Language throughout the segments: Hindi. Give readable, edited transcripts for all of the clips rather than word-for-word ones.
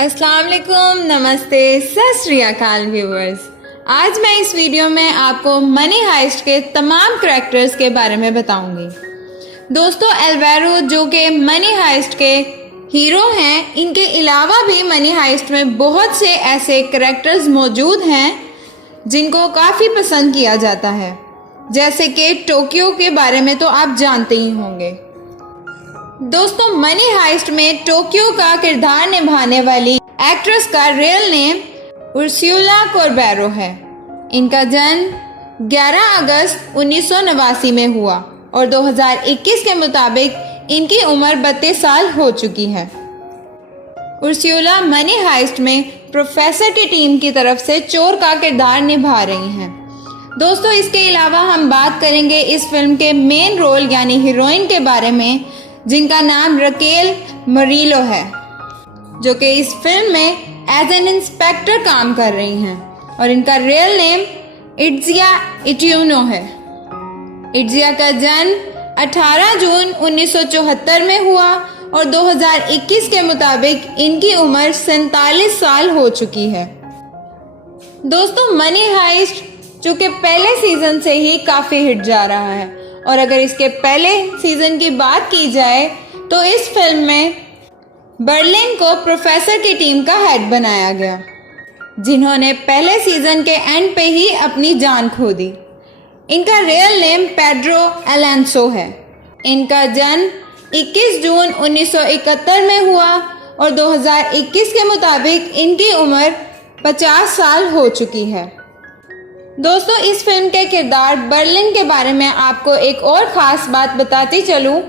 अस्सलाम वालेकुम, नमस्ते, सत श्री अकाल व्यूअर्स। आज मैं इस वीडियो में आपको मनी हाइस्ट के तमाम करैक्टर्स के बारे में बताऊंगी। दोस्तों, एल्वेरो जो कि मनी हाइस्ट के हीरो हैं, इनके अलावा भी मनी हाइस्ट में बहुत से ऐसे करैक्टर्स मौजूद हैं जिनको काफ़ी पसंद किया जाता है। जैसे कि टोक्यो के बारे में तो आप जानते ही होंगे। दोस्तों, मनी हाइस्ट में टोक्यो का किरदार निभाने वाली एक्ट्रेस का रियल नेम उर्सुला कोर्बेरो है। इनका जन्म 11 अगस्त 1989 में हुआ और 2021 के मुताबिक इनकी उम्र 32 साल हो चुकी है। उर्सुला मनी हाइस्ट में प्रोफेसर की टीम की तरफ से चोर का किरदार निभा रही हैं। दोस्तों, इसके अलावा हम बात करेंगे इस फिल्म के मेन रोल यानी हीरोइन के बारे में, जिनका नाम रकेल मरीलो है, जो कि इस फिल्म में एज एन इंस्पेक्टर काम कर रही हैं और इनका रियल नेम इट्जिया इट्यूनो है। इट्जिया का जन्म 18 जून 1974 में हुआ और 2021 के मुताबिक इनकी उम्र 47 साल हो चुकी है। दोस्तों, मनी हाइस्ट जो कि पहले सीजन से ही काफ़ी हिट जा रहा है और अगर इसके पहले सीजन की बात की जाए तो इस फिल्म में बर्लिन को प्रोफेसर की टीम का हेड बनाया गया, जिन्होंने पहले सीजन के एंड पे ही अपनी जान खो दी। इनका रियल नेम पेड्रो अलोंसो है। इनका जन्म 21 जून 1971 में हुआ और 2021 के मुताबिक इनकी उम्र 50 साल हो चुकी है। दोस्तों, इस फिल्म के किरदार बर्लिन के बारे में आपको एक और ख़ास बात बताती चलूं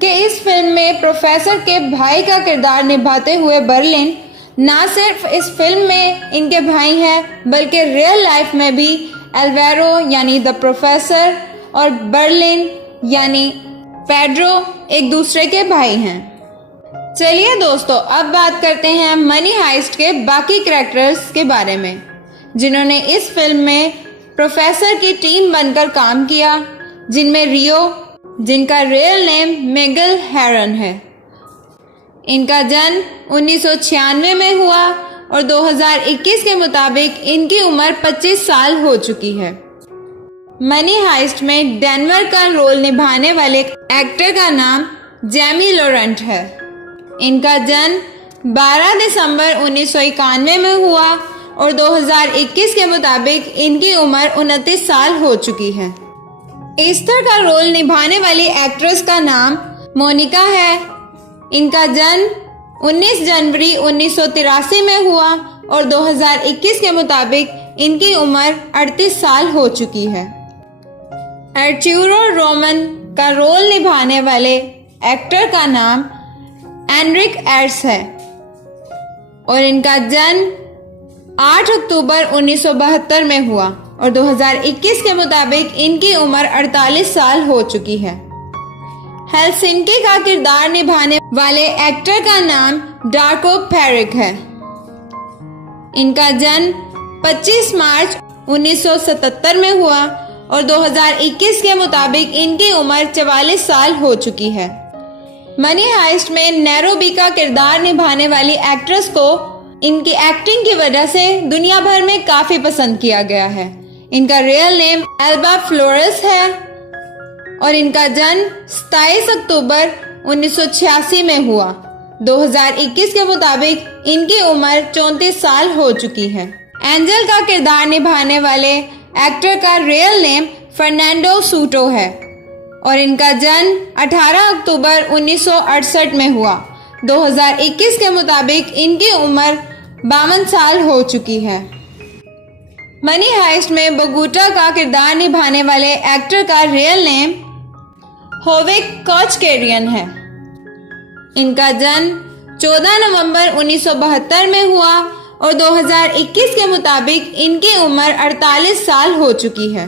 कि इस फिल्म में प्रोफेसर के भाई का किरदार निभाते हुए बर्लिन ना सिर्फ इस फिल्म में इनके भाई हैं, बल्कि रियल लाइफ में भी एल्वेरो यानी द प्रोफेसर और बर्लिन यानी पेड्रो एक दूसरे के भाई हैं। चलिए दोस्तों, अब बात करते हैं मनी हाइस्ट के बाकी कैरेक्टर्स के बारे में, जिन्होंने इस फिल्म में प्रोफेसर की टीम बनकर काम किया, जिनमें रियो, जिनका रियल नेम मिगेल हेरन है। इनका जन्म 1996 में हुआ और 2021 के मुताबिक इनकी उम्र 25 साल हो चुकी है। मनी हाइस्ट में डेनवर का रोल निभाने वाले एक्टर का नाम जेमी लॉरेंट है। इनका जन्म 12 दिसंबर 1991 में हुआ और 2021 के मुताबिक इनकी उम्र 29 साल हो चुकी है। ईस्टर का रोल निभाने वाली एक्ट्रेस का नाम मोनिका है। इनका जन्म 19 जनवरी 1983 में हुआ और 2021 के मुताबिक इनकी उम्र 38 साल हो चुकी है। आर्चुरो रोमन का रोल निभाने वाले एक्टर का नाम एनरिक एर्स है और इनका जन्म 8 अक्टूबर 1972 में हुआ और 2021 के मुताबिक इनकी उम्र 48 साल हो चुकी है। हेलसिंकी का किरदार निभाने वाले एक्टर का नाम डार्को फेरिक है। इनका जन्म 25 मार्च 1977 में हुआ और 2021 के मुताबिक इनकी उम्र 44 साल हो चुकी है। मनी हाइस्ट में नैरोबी का किरदार निभाने वाली एक्ट्रेस को इनकी एक्टिंग की वजह से दुनिया भर में काफ़ी पसंद किया गया है। इनका रियल नेम एल्बा फ्लोरेस है और इनका जन्म 27 अक्टूबर 1986 में हुआ। 2021 के मुताबिक इनकी उम्र 34 साल हो चुकी है। एंजल का किरदार निभाने वाले एक्टर का रियल नेम फर्नांडो सूटो है और इनका जन्म 18 अक्टूबर 1968 में हुआ। 2021 के मुताबिक इनकी उम्र 52 साल हो चुकी है। मनी हाइस्ट में बोगुटा का किरदार निभाने वाले एक्टर का रियल नेम होविक कोचकेरियन है। इनका जन्म 14 नवंबर 1972 में हुआ और 2021 के मुताबिक इनकी उम्र 48 साल हो चुकी है।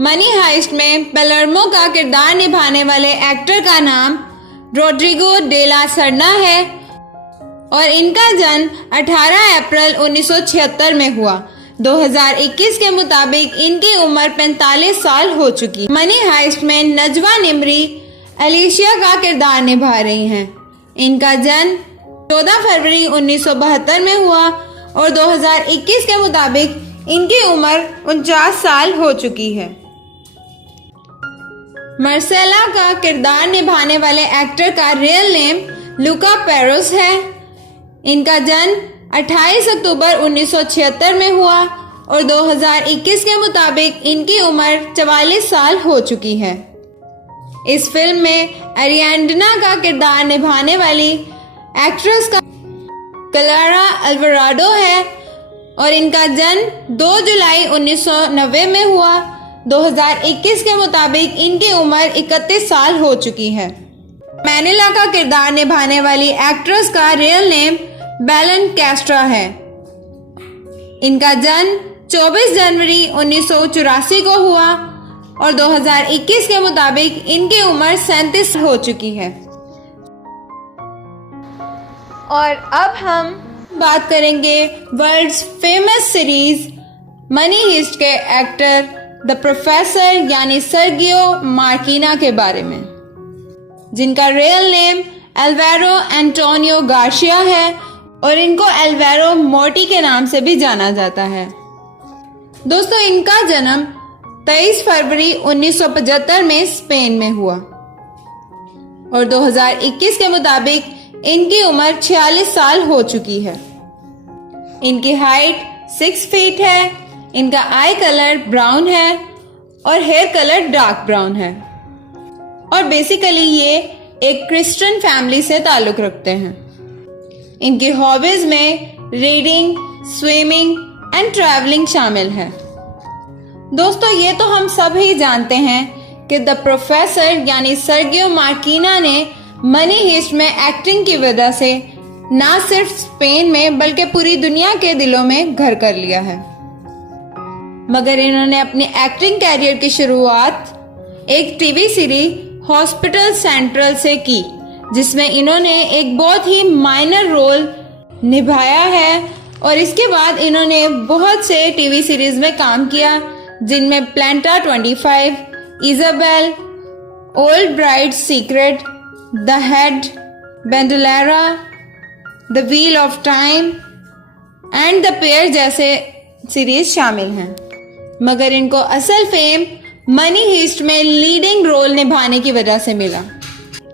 मनी हाइस्ट में पेलर्मो का किरदार निभाने वाले एक्टर का नाम रोड्रिगो डे ला सर्ना है और इनका जन्म 18 अप्रैल 1976 में हुआ। 2021 के मुताबिक इनकी उम्र 45 साल हो चुकी। मनी हाइस्ट में नजवा निमरी एलिशिया का किरदार निभा रही हैं। इनका जन्म 14 फरवरी 1972 में हुआ और 2021 के मुताबिक इनकी उम्र 49 साल हो चुकी है। मार्सेला का किरदार निभाने वाले एक्टर का रियल नेम लुका पेरोस है। इनका जन्म 28 अक्टूबर 1976 में हुआ और 2021 के मुताबिक इनकी उम्र 44 साल हो चुकी है। इस फिल्म में एरिएंडना का किरदार निभाने वाली एक्ट्रेस का क्लारा अल्वाराडो है और इनका जन्म 2 जुलाई 1990 में हुआ। 2021 के मुताबिक इनकी उम्र 31 साल हो चुकी है। मैनिला का किरदार निभाने वाली एक्ट्रेस का रियल नेम बेलन कैस्ट्रा है। इनका जन्म 24 जनवरी 1984 को हुआ और 2021 के मुताबिक इनकी उम्र 37 हो चुकी है। और अब हम बात करेंगे world's famous series money heist के एक्टर द प्रोफेसर यानी सर्गियो मार्कीना के बारे में, जिनका real name Alvaro Antonio Garcia है और इनको एल्वारो मोर्टी के नाम से भी जाना जाता है। दोस्तों, इनका जन्म 23 फरवरी 1975 में स्पेन में हुआ और 2021 के मुताबिक इनकी उम्र 46 साल हो चुकी है। इनकी हाइट 6 फीट है। इनका आई कलर ब्राउन है और हेयर कलर डार्क ब्राउन है और बेसिकली ये एक क्रिश्चियन फैमिली से ताल्लुक रखते हैं। इनकी हॉबीज में रीडिंग, स्विमिंग एंड ट्रैवलिंग शामिल है। दोस्तों, ये तो हम सब ही जानते हैं कि द प्रोफेसर यानी सर्गियो मार्कीना ने मनी हीस्ट में एक्टिंग की वजह से ना सिर्फ स्पेन में बल्कि पूरी दुनिया के दिलों में घर कर लिया है। मगर इन्होंने अपनी एक्टिंग कैरियर की शुरुआत एक टीवी सीरीज हॉस्पिटल सेंट्रल से की, जिसमें इन्होंने एक बहुत ही माइनर रोल निभाया है और इसके बाद इन्होंने बहुत से टीवी सीरीज में काम किया, जिनमें Planta 25, Isabel, old bride secret, the head, बेंडलेरा, the wheel of time and the pier जैसे सीरीज शामिल हैं। मगर इनको असल फेम मनी हीस्ट में लीडिंग रोल निभाने की वजह से मिला।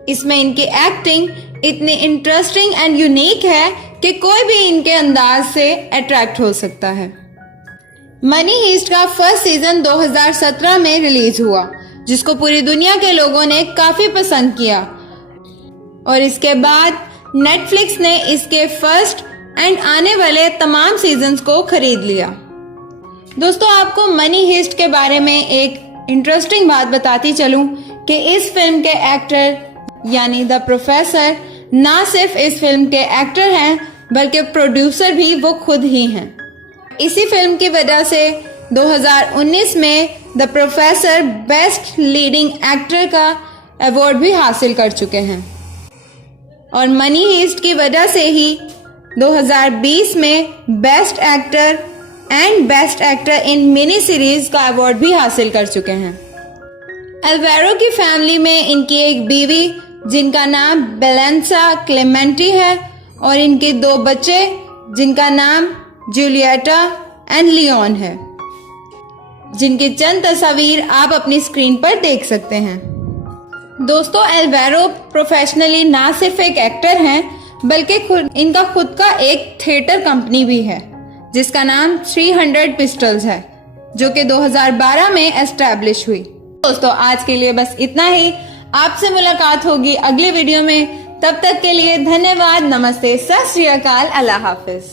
इसमें इनकी एक्टिंग इतनी इंटरेस्टिंग एंड यूनिक है कि कोई भी इनके अंदाज से अट्रैक्ट हो सकता है। मनी हीस्ट का फर्स्ट सीजन 2017 में रिलीज हुआ, जिसको पूरी दुनिया के लोगों ने काफी पसंद किया और इसके बाद नेटफ्लिक्स ने इसके फर्स्ट एंड आने वाले तमाम सीजन्स को खरीद लिया। दोस्तों, आपको मनी हीस्ट के बारे में एक इंटरेस्टिंग बात बताती चलूं कि इस फिल्म के एक्टर यानी द प्रोफेसर ना सिर्फ इस फिल्म के एक्टर हैं बल्कि प्रोड्यूसर भी वो खुद ही हैं। इसी फिल्म की वजह से 2019 में the professor best leading actor का अवार्ड भी हासिल कर चुके हैं और मनी हीस्ट की वजह से ही 2020 में best actor and best actor in mini series का अवार्ड भी हासिल कर चुके हैं। एल्वारो की फैमिली में इनकी एक बीवी जिनका नाम बेलेंसा क्लेमेंटी है और इनके 2 बच्चे जिनका नाम जूलिएटा एंड लियोन है, जिनकी चंद तस्वीर आप अपनी स्क्रीन पर देख सकते हैं। दोस्तों, एल्वारो प्रोफेशनली ना सिर्फ एक एक्टर हैं बल्कि इनका खुद का एक थिएटर कंपनी भी है जिसका नाम 300 पिस्टल्स है, जो कि 2012 में एस्टैब्लिश हुई। दोस्तों, आज के लिए बस इतना ही। आपसे मुलाकात होगी अगले वीडियो में। तब तक के लिए धन्यवाद। नमस्ते, सत श्री अकाल, अल्लाह हाफिज।